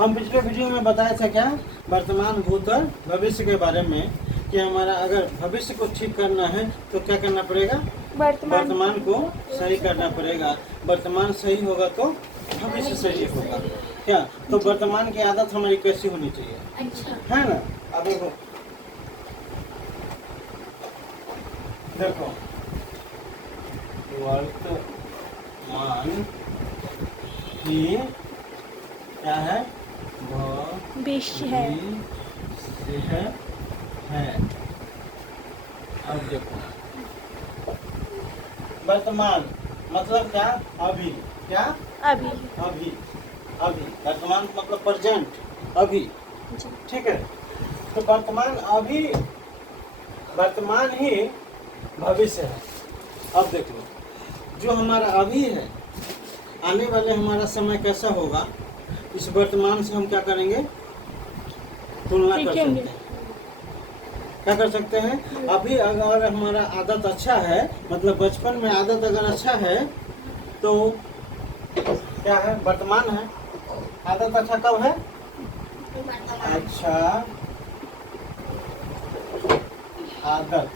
हम पिछले वीडियो में बताया था क्या, वर्तमान, भूत और भविष्य के बारे में, कि हमारा अगर भविष्य को ठीक करना है तो क्या करना पड़ेगा, वर्तमान को सही करना पड़ेगा। वर्तमान सही होगा तो भविष्य सही होगा। क्या तो वर्तमान की आदत हमारी कैसी होनी चाहिए, अच्छा है ना। अब देखो वर्तमान ही क्या है, भविष्य है। है। अब देखो वर्तमान मतलब क्या, अभी, क्या अभी अभी अभी वर्तमान मतलब प्रेजेंट, अभी, ठीक है। तो वर्तमान अभी, वर्तमान ही भविष्य है। अब देख लो, जो हमारा अभी है, आने वाले हमारा समय कैसा होगा, इस वर्तमान से हम क्या करेंगे, तुलना कर सकते हैं। क्या कर सकते हैं, अभी अगर हमारा आदत अच्छा है, मतलब बचपन में आदत अगर अच्छा है तो क्या है, वर्तमान है। आदत अच्छा कब है, अच्छा आदत,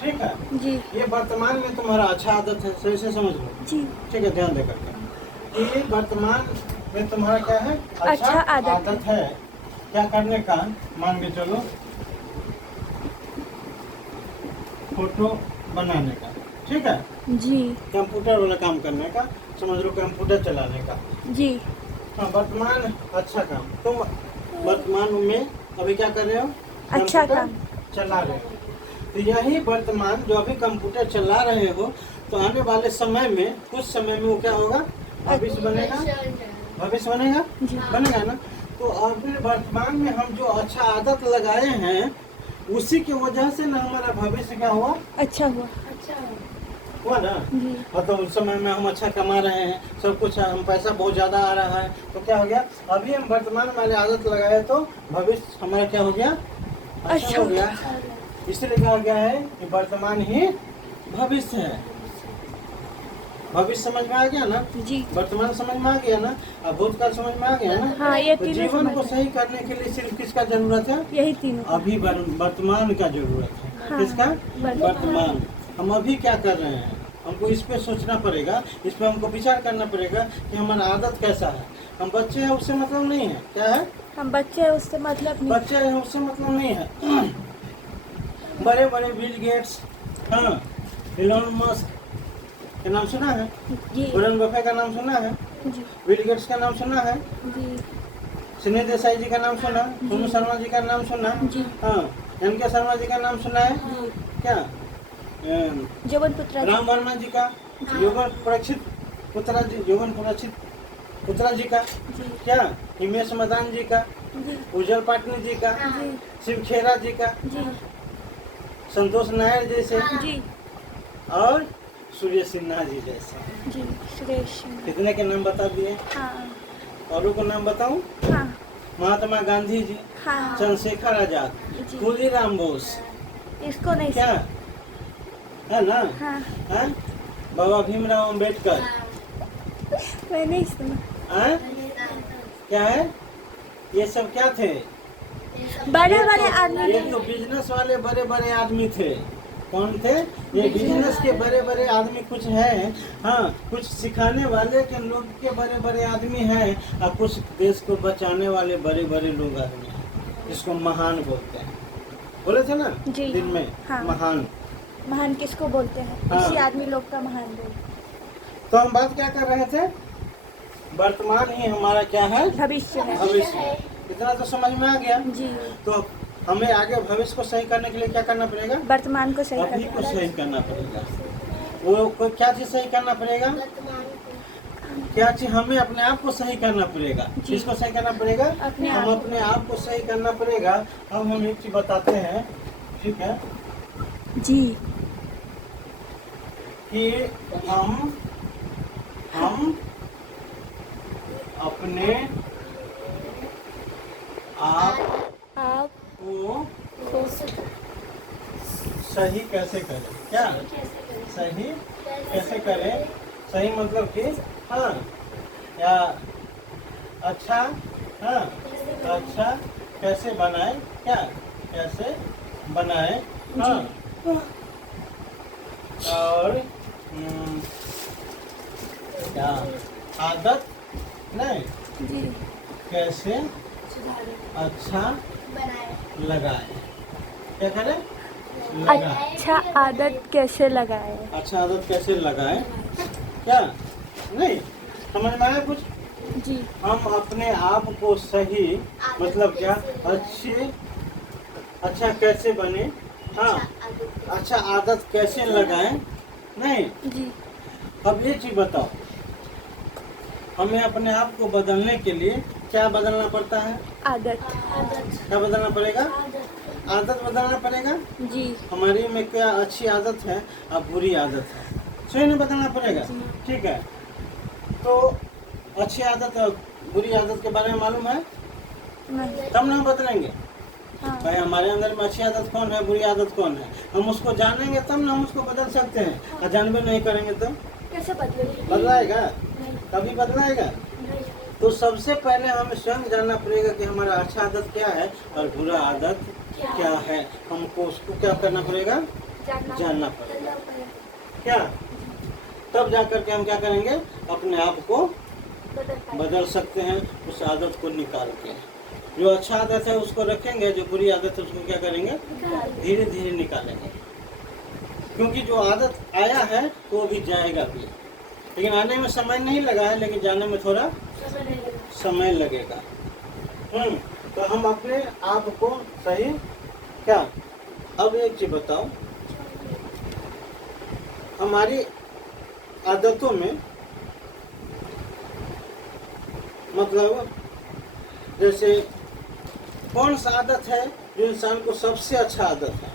ठीक है जी ये वर्तमान में तुम्हारा अच्छा आदत है, सही से समझ लो जी। ठीक है, ध्यान देकर के। ये वर्तमान में तुम्हारा क्या है, अच्छा आदत है क्या करने का, मान के चलो फोटो बनाने का, ठीक है, जी कंप्यूटर वाला काम करने का, समझ लो कंप्यूटर चलाने का। जी। हाँ वर्तमान अच्छा काम, तुम वर्तमान में अभी क्या कर रहे हो, अच्छा कंप्यूटर काम। चला रहे हो। तो यही वर्तमान जो अभी कंप्यूटर चला रहे हो, तो आने वाले समय में, कुछ समय में वो क्या होगा, भविष्य बनेगा, भविष्य बनेगा, जी। बनेगा ना। तो अभी वर्तमान में हम जो अच्छा आदत लगाए हैं, उसी की वजह से ना हमारा भविष्य क्या हुआ, अच्छा हुआ। हुआ ना। जी और तो उस समय में हम अच्छा कमा रहे हैं, सब कुछ हम पैसा बहुत ज़्यादा आ रहा है, तो क्या हो गया, अभी हम वर्तमान वाले आदत लगाए तो भविष्य हमारा क्या हो गया, अच्छा हो गया। इसलिए कहा गया है कि वर्तमान ही भविष्य है। भविष्य समझ में आ गया ना, जी। वर्तमान समझ में आ गया ना, अब भूतकाल समझ में आ गया ना। हाँ ये तो तीनों जीवन समझ को में। सही करने के लिए सिर्फ किसका जरूरत है, यही तीनों का। अभी वर्तमान का जरूरत है। हाँ, किसका, वर्तमान। वर्तमान। हम अभी क्या कर रहे हैं, हमको इस पे सोचना पड़ेगा, इस पे हमको विचार करना पड़ेगा कि हमारा आदत कैसा है। हम बच्चे हैं उससे मतलब नहीं है, क्या है, हम बच्चे हैं उससे मतलब नहीं। बच्चे हैं उससे मतलब नहीं है। बड़े बड़े बिल गेट्स, हाँ, एलोन मस्क का नाम सुना है, जी वॉरेन बफे का नाम सुना है, जी बिल गेट्स का नाम सुना है, जी सुनील देसाई जी का नाम सुना, सोनू शर्मा जी का नाम सुना, जी। हाँ, एम.के. शर्मा जी का नाम सुना है, जी। क्या, जवन पुत्रा जी। राम वर्मा जी का, योगन परीक्षित पुत्रा जी, योगन परीक्षित पुत्रा जी का, जी क्या, हिमेश मदान जी का, जी उज्जवल पाटनी जी का, जी शिव खेरा जी का, जी संतोष नायर जैसे, जी और सूर्य सिन्हा जी जैसे। जी। सुरेश। कितने के नाम बता दिए, हाँ औरों को नाम बताऊं, हाँ महात्मा गांधी जी, हाँ चंद्रशेखर आजाद, जी। खुदीराम बोस, इसको नहीं क्या है ना, हाँ है? बाबा भीमराव अम्बेडकर, मैं नहीं सुना। है? क्या है, ये सब क्या थे, बड़े बड़े आदमी ये तो बिजनेस वाले बड़े बड़े आदमी थे। कौन थे, ये बिजनेस के बड़े बड़े आदमी कुछ हैं, हाँ, कुछ सिखाने वाले के लोग के बड़े बड़े आदमी हैं, और कुछ देश को बचाने वाले बड़े बड़े लोग आदमी हैं, जिसको महान बोलते हैं। बोले थे ना जी। दिन में, हाँ। महान। महान किसको बोलते हैं, हाँ। इसी आदमी लोग का महान बोलते तो हम बात क्या कर रहे थे, वर्तमान ही हमारा क्या है, हैं। भविष्य है। भविष्य है। इतना तो समझ में आ गया। जी। तो हमें आगे भविष्य को सही करने के लिए क्या करना पड़ेगा, वर्तमान को सही अभी को करना। सही करना पड़ेगा। वो क्या चीज सही करना पड़ेगा, क्या चीज, हमें अपने आप को सही करना पड़ेगा। जी। किसको सही करना पड़ेगा, अपने हम आप। अपने आप को सही करना पड़ेगा। अब हम एक चीज बताते हैं, ठीक है, जी कि हम अपने आप आप को सही कैसे करें, क्या सही कैसे करें, सही मतलब कि, हाँ, या अच्छा हाँ, अच्छा कैसे बनाए, क्या कैसे बनाए, हाँ, और क्या आदत नहीं जी। कैसे अच्छा लगाए, क्या करें, लगाए, अच्छा आदत कैसे लगाए। अच्छा आदत कैसे लगाए, क्या नहीं समझ में आया कुछ। जी। हम अपने आप को सही मतलब क्या अच्छे अच्छा कैसे बने, हाँ, अच्छा आदत कैसे लगाएं, नहीं। जी। अब ये चीज बताओ, हमें अपने आप को बदलने के लिए क्या बदलना पड़ता है, आदत। क्या बदलना पड़ेगा, आदत बदलना पड़ेगा। जी। हमारी में क्या अच्छी आदत है और बुरी आदत है, सही नहीं बदलना पड़ेगा, ठीक है। तो अच्छी आदत और बुरी आदत के बारे में मालूम है, नहीं। तब ना बदलेंगे। हाँ। भाई हमारे अंदर में अच्छी आदत कौन है, बुरी आदत कौन है, हम उसको जानेंगे तब ना हम उसको बदल सकते हैं। और जानबे नहीं करेंगे तो कैसे बदलेंगे। बदलाएगा, कभी बदलाएगा। तो सबसे पहले हमें स्वयं जानना पड़ेगा कि हमारा अच्छा आदत क्या है और बुरा आदत क्या है। हमको उसको क्या करना पड़ेगा, जानना पड़ेगा, क्या। तब जाकर के हम क्या करेंगे, अपने आप को बदल सकते हैं, उस आदत को निकाल के। जो अच्छा आदत है उसको रखेंगे, जो बुरी आदत है उसको क्या करेंगे, धीरे धीरे निकालेंगे। क्योंकि जो आदत आया है तो वो भी जाएगा भी, लेकिन आने में समय नहीं लगा है, लेकिन जाने में थोड़ा समय लगेगा। तो हम अपने आप को सही क्या। अब एक चीज बताओ, हमारी आदतों में मतलब जैसे कौन सा आदत है जो इंसान को सबसे अच्छा आदत है,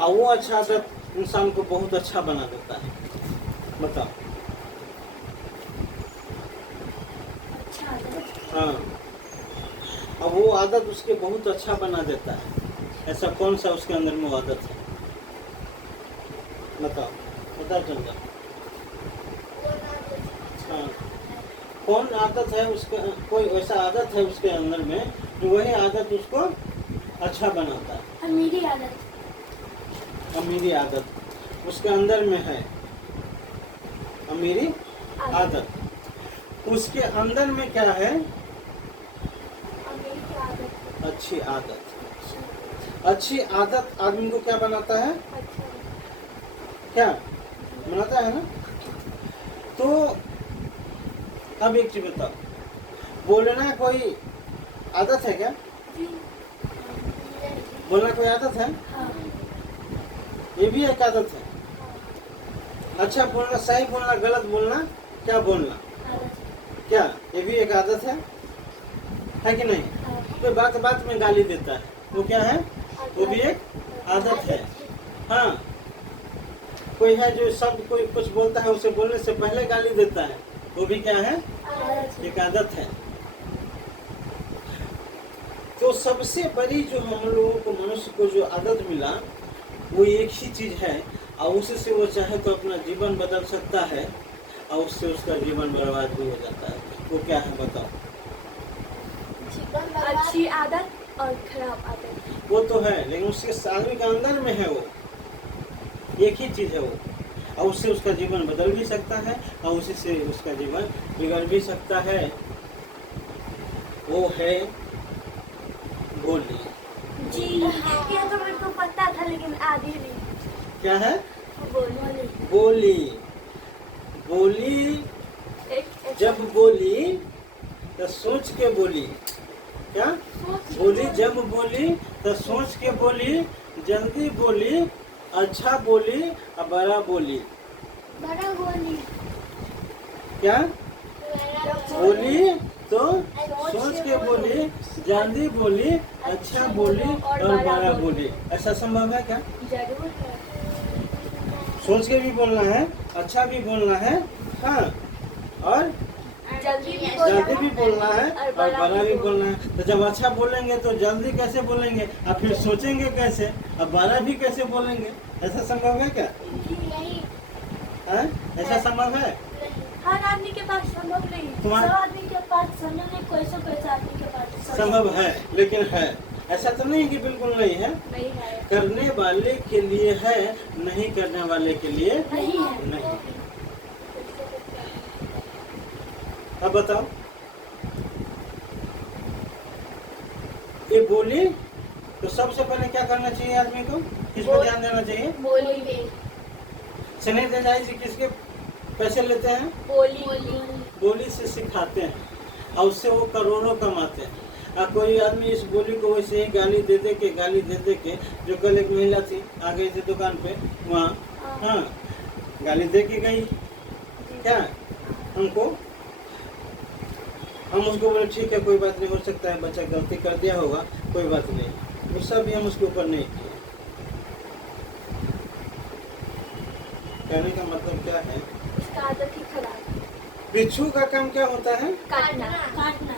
और वो अच्छा आदत इंसान को बहुत अच्छा बना देता है, बताओ। हाँ, और वो आदत उसके बहुत अच्छा बना देता है, ऐसा कौन सा उसके अंदर में वो आदत है, बताओ, पता चल जाए। हाँ, कौन आदत है उसके, कोई ऐसा आदत है उसके अंदर में जो वही आदत उसको अच्छा बनाता है। अमीरी आदत। अमीरी आदत उसके अंदर में है, अमीरी आदत उसके अंदर में क्या है, अच्छी आदत। अच्छी आदत आदमी को क्या बनाता है, क्या बनाता है ना। तो अब एक चीज बताओ, बोलना कोई आदत है क्या, बोलना कोई आदत है, ये भी एक आदत है। अच्छा बोलना, सही बोलना, गलत बोलना, क्या बोलना, क्या ये भी एक आदत है कि नहीं। कोई बात बात में गाली देता है, वो क्या है, वो भी एक आदत है। हाँ, कोई है जो शब्द कोई कुछ बोलता है, उसे बोलने से पहले गाली देता है, वो भी क्या है, एक आदत है। तो सबसे बड़ी जो हम लोगों को, मनुष्य को जो आदत मिला वो एक ही चीज है, और उससे वो चाहे तो अपना जीवन बदल सकता है, और उससे उसका जीवन बर्बाद भी हो जाता है। वो क्या है बताओ। अच्छी आदत और खराब आदत। वो तो है, लेकिन उसके आदमी के अंदर में है, वो एक ही चीज है वो, और उससे उसका जीवन बदल भी सकता है और उसी से उसका जीवन बिगड़ भी सकता है। वो है बोली। जी ये तो मेरे को पता था, लेकिन आधी नहीं। क्या है, बोली। बोली। बोली जब बोली तो सोच के बोली, क्या बोली जब बोली तो सोच के बोली, जल्दी बोली, अच्छा बोली और बड़ा बोली। क्या बोली तो सोच के बोली, जल्दी बोली, अच्छा बोली और बड़ा बोली। ऐसा संभव है क्या, जरूर है। सोच के भी बोलना है, अच्छा भी बोलना है, हाँ, और जल्दी भी बोलना है और बड़ा भी बोलना है। तो जब अच्छा बोलेंगे तो जल्दी कैसे बोलेंगे, और फिर सोचेंगे कैसे, और बड़ा भी कैसे बोलेंगे। ऐसा संभव है क्या, है? ऐसा संभव है। हर आदमी के पास संभव नहीं, सब आदमी के पास संभव नहीं, कोई सा संभव है, लेकिन है, ऐसा तो नहीं कि बिल्कुल नहीं है। नहीं है, करने वाले के लिए है, नहीं करने वाले के लिए नहीं है। नहीं। अब बताओ, ये बोली तो सबसे पहले क्या करना चाहिए आदमी को, किस पर ध्यान देना चाहिए? बोली पे, स्नेह देसाई जी किसके पैसे लेते हैं? बोली, बोली से सिखाते हैं और उससे वो करोड़ों कमाते हैं। और कोई आदमी इस बोली को वैसे ही गाली दे दे के, जो कल एक महिला थी आ गई थी दुकान पे, वहाँ हाँ गाली दे के गई, क्या हमको, हम उसको बोले ठीक है कोई बात नहीं, हो सकता है बच्चा गलती कर दिया होगा, कोई बात नहीं, गुस्सा भी हम उसके ऊपर नहीं किए। कहने का मतलब क्या है, उसका आदत ही खराब, बिच्छू का काम क्या होता है? काटना, काटना।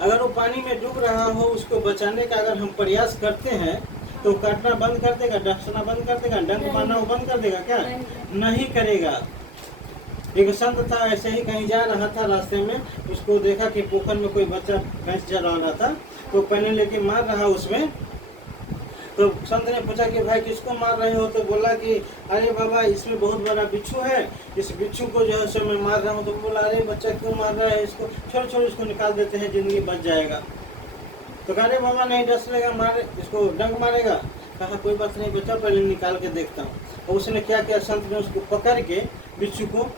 अगर वो पानी में डूब रहा हो, उसको बचाने का अगर हम प्रयास करते हैं तो काटना बंद कर देगा, डसना बंद कर देगा, डंक मारना वो बंद कर देगा क्या? नहीं करेगा। एक संत था, ऐसे ही कहीं जा रहा था, रास्ते में उसको देखा कि पोखर में कोई बच्चा भैंस चरा रहा था, तो पहले लेके मार रहा उसमें। तो संत ने पूछा कि भाई किसको मार रहे हो? तो बोला कि अरे बाबा इसमें बहुत बड़ा बिच्छू है, इस बिच्छू को जो है सो मैं मार रहा हूँ। तो बोला अरे बच्चा क्यों मार रहा है इसको, छोड़ इसको निकाल देते हैं, जिंदगी बच जाएगा। तो कहा अरे बाबा नहीं डस लेगा, मारे इसको डंक मारेगा। कहा कोई बात नहीं बच्चा, पहले निकाल के देखता हूँ। और उसने क्या किया, संत ने उसको पकड़ के, बिच्छू को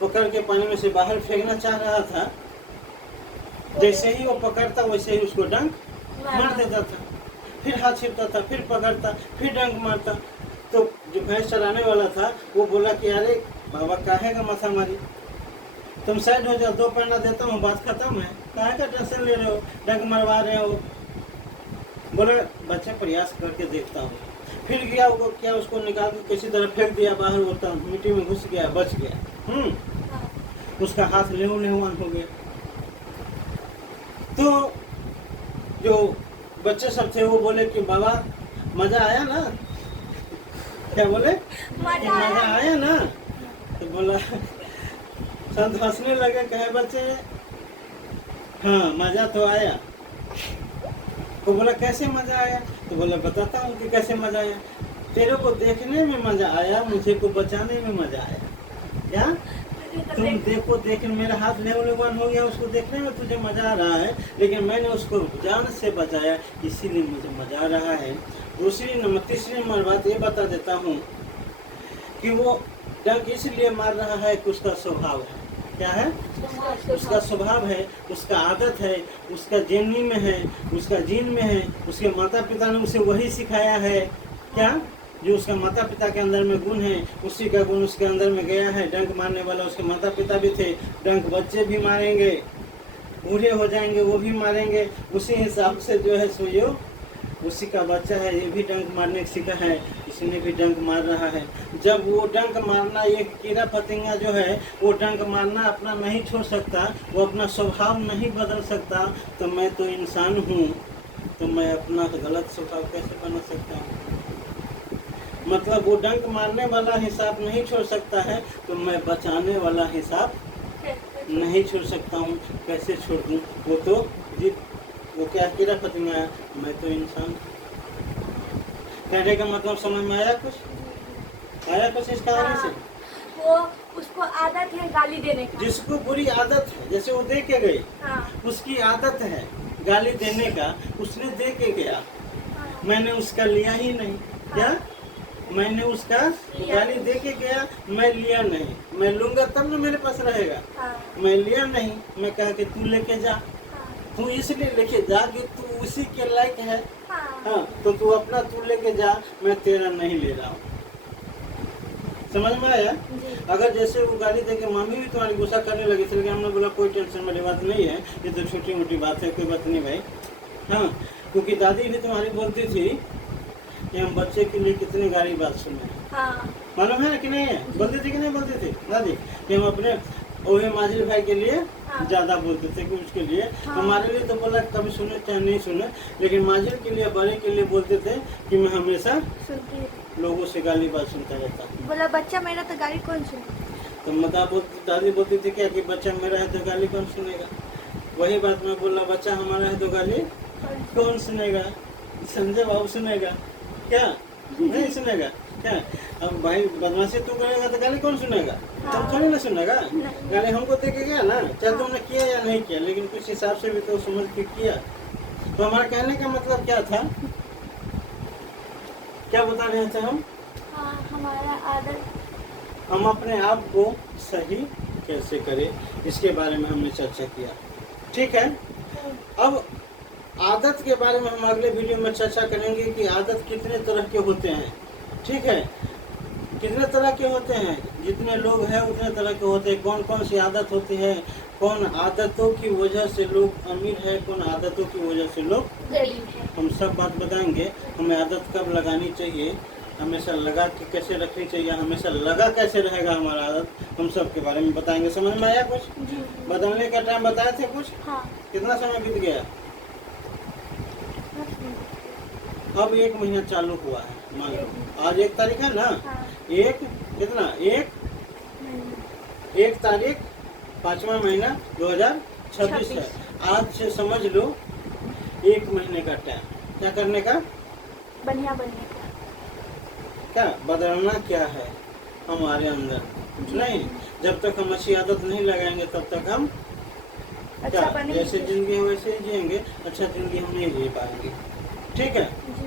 पकड़ के पानी में से बाहर फेंकना चाह रहा था। जैसे ही वो पकड़ता वैसे ही उसको डंक मार देता था, फिर हाथ छिपता था, फिर पकड़ता, फिर डंक मारता। तो जो भैंस चलाने वाला था वो बोला कि अरे बाबा काहे का माथा मारी, तुम साइड हो जाओ, 2 पैना देता हूँ, बात खत्म है, काहे का टेंशन ले रहे हो, डंक मरवा रहे हो। बोले बच्चे प्रयास करके देखता हूँ। फिर गया वो क्या, उसको निकाल के किसी तरह फेंक दिया बाहर, वो मिट्टी में घुस गया, बच गया। उसका हाथ लेहुआन हो गया। तो जो बच्चे सब थे वो बोले कि बाबा मजा आया ना, क्या बोले, मजा आया ना? तो बोला, संत हंसने लगे, कहे बच्चे हाँ मजा तो आया। तो बोला कैसे मजा आया? तो बोला बताता हूँ कि कैसे मजा आया। तेरे को देखने में मजा आया, मुझे को बचाने में मजा आया। क्या तुम देखो, देखने मेरा हाथ लेवन हो गया, उसको देखने में तुझे मजा आ रहा है, लेकिन मैंने उसको जान से बचाया, इसीलिए मुझे मजा आ रहा है। तीसरी नंबर बात ये बता देता हूँ कि वो डंक इसलिए मार रहा है कि उसका स्वभाव है। क्या है? उसका स्वभाव है, उसका आदत है, उसका जेनी में है, उसका जीन में है, उसके माता पिता ने उसे वही सिखाया है। क्या? जो उसका माता पिता के अंदर में गुण है, उसी का गुण उसके अंदर में गया है। डंक मारने वाला उसके माता पिता भी थे, डंक बच्चे भी मारेंगे, बूढ़े हो जाएंगे वो भी मारेंगे। उसी हिसाब से जो है सो यो उसी का बच्चा है, ये भी डंक मारने सीखा है, इसने भी डंक मार रहा है। जब वो डंक मारना, ये कीड़ा फतिंगा जो है वो डंक मारना अपना नहीं छोड़ सकता, वो अपना स्वभाव नहीं बदल सकता, तो मैं तो इंसान हूँ, तो मैं अपना गलत स्वभाव कैसे बना सकता हूँ? मतलब वो डंक मारने वाला हिसाब नहीं छोड़ सकता है, तो मैं बचाने वाला हिसाब नहीं छोड़ सकता हूँ, कैसे छोड़ दूँ? वो तो वो क्या कीड़ा फतिंगा है, मैं तो इंसान। कहने का मतलब समझ में आया कुछ? आया कुछ इस कहानी से? वो उसको आदत है गाली देने का, जिसको बुरी आदत है, जैसे वो दे के गई, उसकी आदत है गाली देने का, उसने दे के गया, मैंने उसका लिया ही नहीं। क्या? मैंने उसका गाली दे के गया, मैं लिया नहीं, मैं लूंगा तब ना मेरे पास रहेगा। मैं लिया नहीं, मैं कहा कि तू लेके जा, तू इसलिए लेके जा कि तू उसी के लायक है। हाँ, तो तू अपना तू लेके जा, मैं तेरा नहीं ले रहा हूँ। समझ में आया? अगर जैसे वो गाली दे के मामी भी तुम्हारी गुस्सा करने लगी थी, लेकिन हमने बोला कोई टेंशन वाली बात नहीं है, ये तो छोटी मोटी बात है, कोई बात नहीं भाई। हाँ, क्योंकि दादी भी तुम्हारी बोलती थी कि हम बच्चे के लिए कितनी गाली बात सुने। मालूम है ना कि नहीं है? बोलती थी कि नहीं बोलती थी दादी कि हम अपने ओहे माजिल भाई के लिए ज्यादा बोलते थे कि उसके लिए। हमारे लिए तो बोला कभी सुने चाहे नहीं सुने, लेकिन माजिल के लिए, बड़े के लिए बोलते थे कि मैं हमेशा लोगों से गाली बात सुनता रहता। बोला बच्चा मेरा तो गाली कौन सुने? तो दादी बोलती थी क्या कि बच्चा मेरा है तो गाली कौन सुनेगा? वही बात मैं बोल रहा, बच्चा हमारा है तो गाली कौन सुनेगा? संजय बाबू सुनेगा क्या? नहीं सुनेगा क्या? अब भाई बदमाशी तू करेगा तो गाली कौन सुनेगा? तुम थोड़ी ना सुनेगा। गाली हमको देखेगा ना, चाहे तुमने किया या नहीं किया, लेकिन कुछ हिसाब से भी तो समझ के किया। तो हमारा कहने का मतलब क्या था? क्या बता रहे थे हम? हमारा आदत, हम अपने आप को सही कैसे करें, इसके बारे में हमने चर्चा किया। ठीक है, अब आदत के बारे में हम अगले वीडियो में चर्चा करेंगे कि आदत कितने तरह के होते हैं। ठीक है, कितने तरह के होते हैं, जितने लोग हैं उतने तरह के होते हैं। कौन कौन सी आदत होती है, कौन आदतों की वजह से लोग अमीर है, कौन आदतों की वजह से लोग गरीब है। हम सब बात बताएंगे। हमें आदत कब लगानी चाहिए, हमेशा लगा के कैसे रखनी चाहिए, हमेशा लगा कैसे रहेगा हमारा आदत, हम सब के बारे में बताएंगे। समझ में आया कुछ? जी। बताने का टाइम बताए थे कुछ? हाँ। कितना समय बीत गया? अब 1 महीना चालू हुआ है, मान लो आज 1 तारीख है ना। हाँ। एक कितना, एक तारीख 5वां महीना 2026 है। आज से समझ लो 1 महीने का टाइम। क्या करने का? बढ़िया बनने का। क्या बदलना क्या है हमारे अंदर? नहीं, जब तक हम अच्छी आदत नहीं लगाएंगे तब तक हम अच्छा क्या जैसे जिंदगी है वैसे ही जिएंगे, अच्छा जिंदगी हम नहीं जी पाएंगे। ठीक है, जी।